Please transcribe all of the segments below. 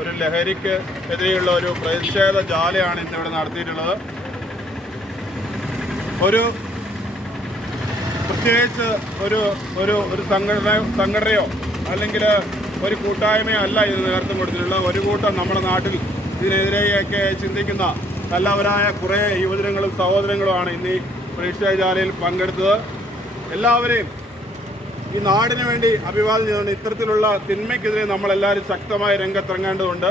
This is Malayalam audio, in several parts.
ഒരു ലഹരിക്ക് എതിരെയുള്ള ഒരു പ്രതിഷേധ ജാലയാണ് ഇന്നിവിടെ നടത്തിയിട്ടുള്ളത്. ഒരു പ്രത്യേകിച്ച് ഒരു ഒരു ഒരു സംഘടനയോ അല്ലെങ്കിൽ ഒരു കൂട്ടായ്മയോ അല്ല ഇതിന് നേതൃത്വം കൊടുത്തിട്ടുള്ള ഒരു കൂട്ടം നമ്മുടെ നാട്ടിൽ ഇതിനെതിരെയൊക്കെ ചിന്തിക്കുന്ന നല്ലവരായ കുറേ യുവജനങ്ങളും സഹോദരങ്ങളുമാണ് ഇന്ന് ഈ പ്രതിഷേധജാലയിൽ പങ്കെടുത്തത്. എല്ലാവരെയും ഈ നാടിന് വേണ്ടി അഭിവാദ്യം ചെയ്തുകൊണ്ട് ഇത്തരത്തിലുള്ള തിന്മയ്ക്കെതിരെ നമ്മളെല്ലാവരും ശക്തമായി രംഗത്തിറങ്ങേണ്ടതുണ്ട്.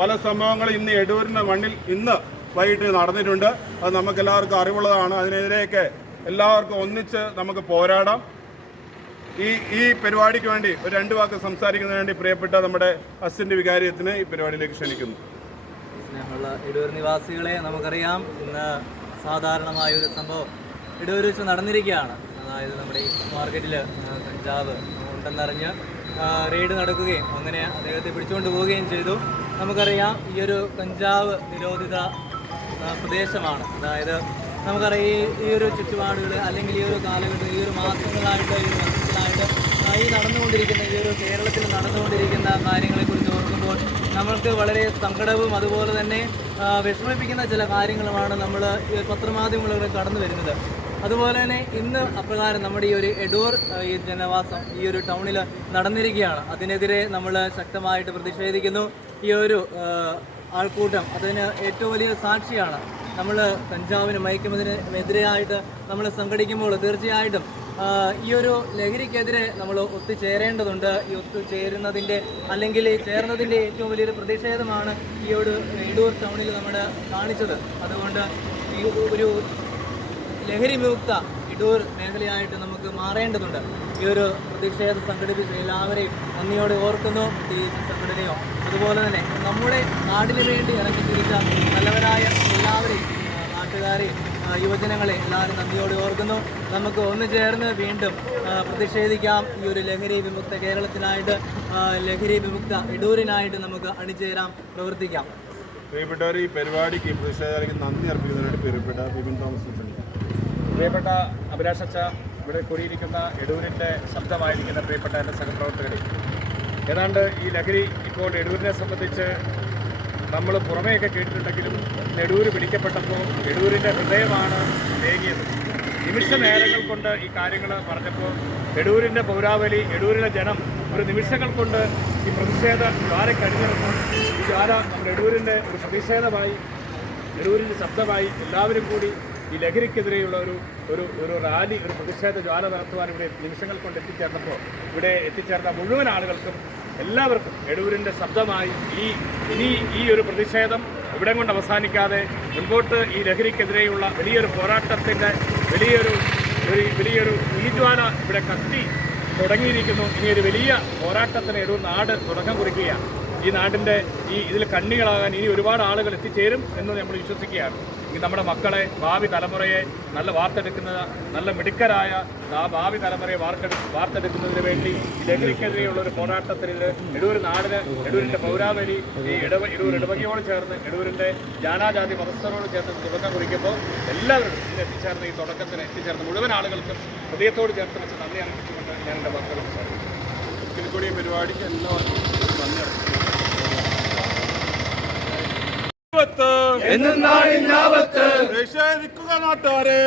പല സംഭവങ്ങളും ഇന്ന് എടൂരിൻ്റെ മണ്ണിൽ ഇന്ന് വൈകിട്ട് നടന്നിട്ടുണ്ട്. അത് നമുക്കെല്ലാവർക്കും അറിവുള്ളതാണ്. അതിനെതിരെയൊക്കെ എല്ലാവർക്കും ഒന്നിച്ച് നമുക്ക് പോരാടാം. ഈ പരിപാടിക്ക് വേണ്ടി ഒരു 2 വാക്ക് സംസാരിക്കുന്നതിന് വേണ്ടി പ്രിയപ്പെട്ട നമ്മുടെ അസിസ്റ്റന്റ് വികാരിയത്തിനെ ഈ പരിപാടിയിലേക്ക് ക്ഷണിക്കുന്നു. സ്നേഹമുള്ള എടൂർ നിവാസികളെ, നമുക്കറിയാം ഇന്ന് സാധാരണമായ ഒരു സംഭവം എടൂർ വെച്ച് നടന്നിരിക്കുകയാണ്. അതായത് നമ്മുടെ ഈ മാർക്കറ്റിൽ കഞ്ചാവ് ഉണ്ടെന്നറിഞ്ഞ് റെയ്ഡ് നടക്കുകയും അങ്ങനെ അദ്ദേഹത്തെ പിടിച്ചുകൊണ്ട് പോവുകയും ചെയ്തു. നമുക്കറിയാം ഈ ഒരു കഞ്ചാവ് നിരോധിത പ്രദേശമാണ്. അതായത് നമുക്കറിയാം ഈ ഒരു ചുറ്റുപാടുകൾ അല്ലെങ്കിൽ ഈ ഒരു കാലഘട്ടം ഈ ഒരു മാസങ്ങളായിട്ട് ഈ നടന്നുകൊണ്ടിരിക്കുന്ന ഈ ഒരു കേരളത്തിൽ നടന്നുകൊണ്ടിരിക്കുന്ന കാര്യങ്ങളെക്കുറിച്ച് ഓർക്കുമ്പോൾ നമ്മൾക്ക് വളരെ സങ്കടവും അതുപോലെ തന്നെ വിഷമിപ്പിക്കുന്ന ചില കാര്യങ്ങളുമാണ് നമ്മൾ പത്രമാധ്യമങ്ങളിലൂടെ കടന്നു വരുന്നത്. അതുപോലെ തന്നെ ഇന്ന് അപ്രകാരം നമ്മുടെ ഈ ഒരു എടൂർ ഈ ജനവാസം ഈ ഒരു ടൗണിൽ നടന്നിരിക്കുകയാണ്. അതിനെതിരെ നമ്മൾ ശക്തമായിട്ട് പ്രതിഷേധിക്കുന്നു. ഈ ഒരു ആൾക്കൂട്ടം അതിന് ഏറ്റവും വലിയ സാക്ഷിയാണ്. നമ്മൾ കഞ്ചാവിന് മയക്കുമതിനെതിരെയായിട്ട് നമ്മൾ സംഘടിക്കുമ്പോൾ തീർച്ചയായിട്ടും ഈ ഒരു ലഹരിക്കെതിരെ നമ്മൾ ഒത്തുചേരേണ്ടതുണ്ട്. ഈ ഒത്തുചേരുന്നതിൻ്റെ അല്ലെങ്കിൽ ചേർന്നതിൻ്റെ ഏറ്റവും വലിയൊരു പ്രതിഷേധമാണ് ഈ ഒരു എടൂർ ടൗണിൽ നമ്മൾ കാണിച്ചത്. അതുകൊണ്ട് ഈ ഒരു ലഹരി വിമുക്ത എടൂർ മേഖലയായിട്ട് നമുക്ക് മാറേണ്ടതുണ്ട്. ഈ ഒരു പ്രതിഷേധം സംഘടിപ്പിച്ച എല്ലാവരെയും നന്ദിയോടെ ഓർക്കുന്നു. പ്രത്യേകിച്ച് സംഘടനയോ അതുപോലെ തന്നെ നമ്മുടെ നാടിന് വേണ്ടി ഇറങ്ങി തിരിച്ച നല്ലവരായ എല്ലാവരെയും നാട്ടുകാരെയും യുവജനങ്ങളെ എല്ലാവരും നന്ദിയോടെ ഓർക്കുന്നു. നമുക്ക് ഒന്നു ചേർന്ന് വീണ്ടും പ്രതിഷേധിക്കാം. ഈ ഒരു ലഹരി വിമുക്ത കേരളത്തിനായിട്ട്, ലഹരി വിമുക്ത എടൂരിനായിട്ട് നമുക്ക് അണിചേരാം, പ്രവർത്തിക്കാം. പ്രിയപ്പെട്ടവർ, ഈ പരിപാടിക്ക് പ്രതിഷേധം നന്ദി അർപ്പിക്കുന്നതിനായിട്ട് പ്രിയപ്പെട്ട ബിപിൻ തോമസ്, പ്രിയപ്പെട്ട അഭിലാഷച്ച, ഇവിടെ കൂടിയിരിക്കുന്ന എടൂരിൻ്റെ ശബ്ദമായിരിക്കുന്ന പ്രിയപ്പെട്ട എൻ്റെ സഹപ്രവർത്തകരെ, ഏതാണ്ട് ഈ ലഹരി ഇപ്പോൾ എടൂരിനെ സംബന്ധിച്ച് നമ്മൾ പുറമേയൊക്കെ കേട്ടിട്ടുണ്ടെങ്കിലും എടൂര് പിടിക്കപ്പെട്ടപ്പോൾ എടൂരിൻ്റെ ഹൃദയമാണ് തേങ്ങിയത്. നിമിഷ നേരങ്ങൾ കൊണ്ട് ഈ കാര്യങ്ങൾ പറഞ്ഞപ്പോൾ എടൂരിൻ്റെ പൗരാവലി, എടൂരിലെ ജനം ഒരു നിമിഷങ്ങൾ കൊണ്ട് ഈ പ്രതിഷേധ ജ്വാല കഴിഞ്ഞപ്പോൾ ഈ ജ്വാല നമ്മുടെ എടൂരിൻ്റെ ഒരു പ്രതിഷേധമായി, എടൂരിൻ്റെ ശബ്ദമായി എല്ലാവരും കൂടി ഈ ലഹരിക്കെതിരെയുള്ള ഒരു റാലി, ഒരു പ്രതിഷേധ ജ്വാല നടത്തുവാൻ ഇവിടെ നിമിഷങ്ങൾ കൊണ്ട് എത്തിച്ചേർന്നപ്പോൾ ഇവിടെ എത്തിച്ചേർന്ന മുഴുവൻ ആളുകൾക്കും എല്ലാവർക്കും എടൂരിൻ്റെ ശബ്ദമായി ഈ ഒരു പ്രതിഷേധം ഇവിടെ കൊണ്ട് അവസാനിക്കാതെ മുൻപോട്ട് ഈ ലഹരിക്കെതിരെയുള്ള വലിയൊരു പോരാട്ടത്തിൻ്റെ വലിയൊരു തീജ്വാല ഇവിടെ കത്തി തുടങ്ങിയിരിക്കുന്നു. ഇനിയൊരു വലിയ പോരാട്ടത്തിന് എടൂർ നാട് തുടക്കം കുറിക്കുകയാണ്. ഈ നാടിൻ്റെ ഇതിൽ കണ്ണികളാകാൻ ഇനി ഒരുപാട് ആളുകൾ എത്തിച്ചേരും എന്ന് നമ്മൾ വിശ്വസിക്കുകയാണ്. ഇനി നമ്മുടെ മക്കളെ, ഭാവി തലമുറയെ നല്ല മിടുക്കരായ ഭാവി തലമുറയെ വാർത്തെടുക്കുന്നതിന് വേണ്ടി ലഹരിക്കെതിരെയുള്ള ഒരു പോരാട്ടത്തിന് എടൂർ നാടിന്, എടൂരിൻ്റെ പൗരാവലി, ഈ എടൂർ ഇടവകയോട് ചേർന്ന് എടൂരിൻ്റെ ജാനാജാതി മതസ്ഥരോട് ചേർന്ന് തുടക്കം കുറിക്കുമ്പോൾ എല്ലാവരും ഇതിൽ എത്തിച്ചേർന്ന് ഈ തുടക്കത്തിന് എത്തിച്ചേർന്ന് മുഴുവൻ ആളുകൾക്കും ഹൃദയത്തോട് ചേർത്ത് വെച്ച് നന്ദി അറിയിച്ചുകൊണ്ട് ഞാൻ എൻ്റെ മക്കൾ സംസാരിക്കും. ഒരിക്കൽ കൂടി ഈ പരിപാടിക്ക് എല്ലാവർക്കും നന്ദി അറിയിച്ചു. നിഷേധിക്കുക നാട്ടാരെ,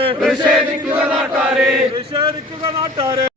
നിഷേധിക്കുക നാട്ടാരെ.